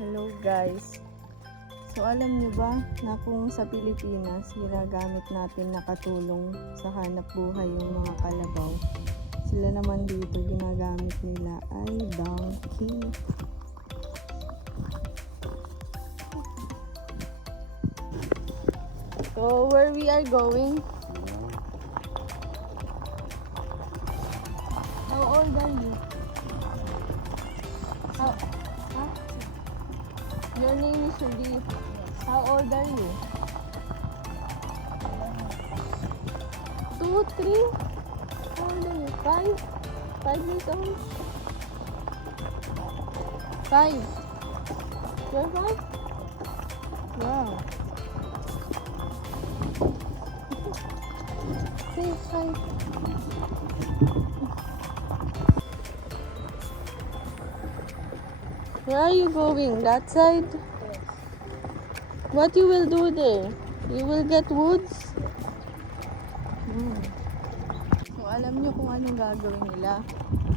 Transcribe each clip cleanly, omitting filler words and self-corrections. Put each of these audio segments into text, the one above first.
Hello guys. So alam nyo ba na kung sa Pilipinas ginagamit natin nakatulong sa hanap buhay yung mga kalabaw, sila naman dito ginagamit nila ay donkey. So where we are going? How old are you? Huh? Your name is Shadi. How old are you? 2, 3? How old are you? 5? 5 years old? 5? You're 5? Wow. Say 5. Where are you going? That side? What you will do there? You will get woods? So alam nyo kung anong gagawin nila?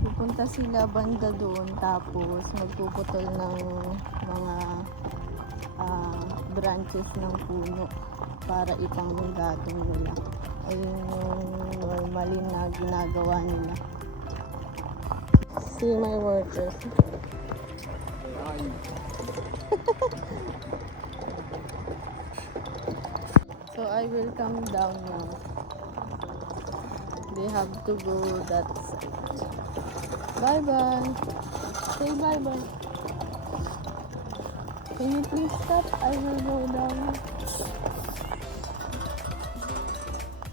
Pupunta sila banda doon tapos magpuputol ng mga branches ng puno para ipanggatong nila. Ayun yung normally na ginagawa nila. See my workers. So I will come down now. They have to go that side. Bye bye. Say bye bye. Can you please stop? I will go down.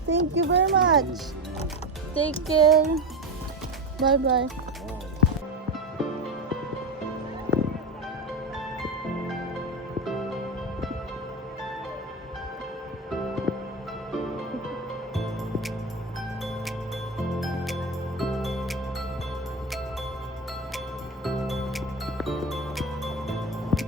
Thank you very much. Take care. Bye bye.